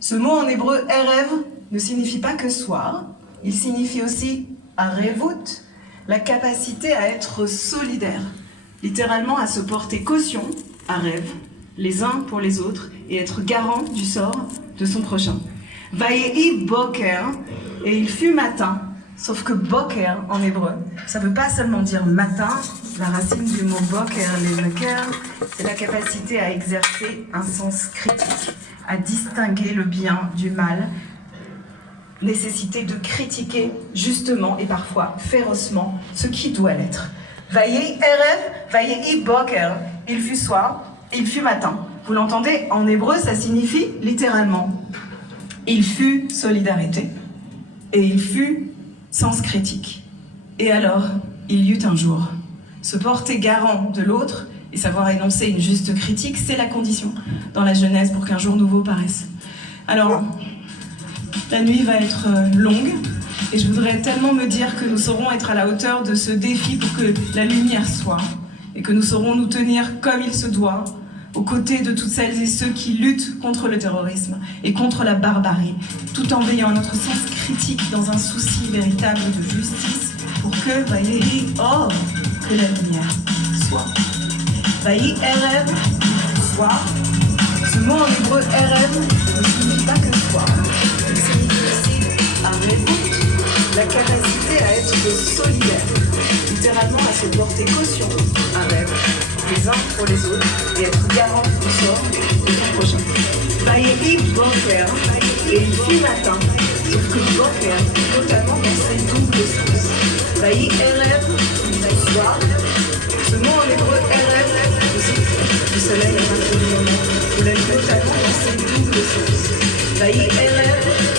Ce mot en hébreu erev ne signifie pas que soir, il signifie aussi arevut, la capacité à être solidaire, littéralement à se porter caution, arev, les uns pour les autres et être garant du sort de son prochain. Vayehi boker, et il fut matin, sauf que boker en hébreu, ça ne veut pas seulement dire matin, la racine du mot boker, les boker, c'est la capacité à exercer un sens critique, à distinguer le bien du mal, nécessité de critiquer justement et parfois férocement ce qui doit l'être. Vayehi erev, vayehi boker, il fut soir, il fut matin. Vous l'entendez, en hébreu, ça signifie littéralement il fut solidarité et il fut sens critique. Et alors, il y eut un jour. Se porter garant de l'autre et savoir énoncer une juste critique, c'est la condition dans la Genèse pour qu'un jour nouveau paraisse. Alors, la nuit va être longue et je voudrais tellement me dire que nous saurons être à la hauteur de ce défi pour que la lumière soit et que nous saurons nous tenir comme il se doit aux côtés de toutes celles et ceux qui luttent contre le terrorisme et contre la barbarie, tout en veillant à notre sens critique dans un souci véritable de justice pour que, vayehi or, que la lumière soit. Vayehi erev, soir. Ce mot en hébreu erev ne signifie pas que soir, il signifie aussi arevut, la capacité à être solidaire, littéralement à se porter caution, arev, les uns pour les autres et être garant du sort de son prochain. Vayehi boker, et il fut matin, sauf que boker, notamment dans ses doubles sens. Vayehi erev, soir. Ce mot en hébreu erev, le soleil est absolument, vous l'avez notamment dans ses doubles sens. Vayehi erev,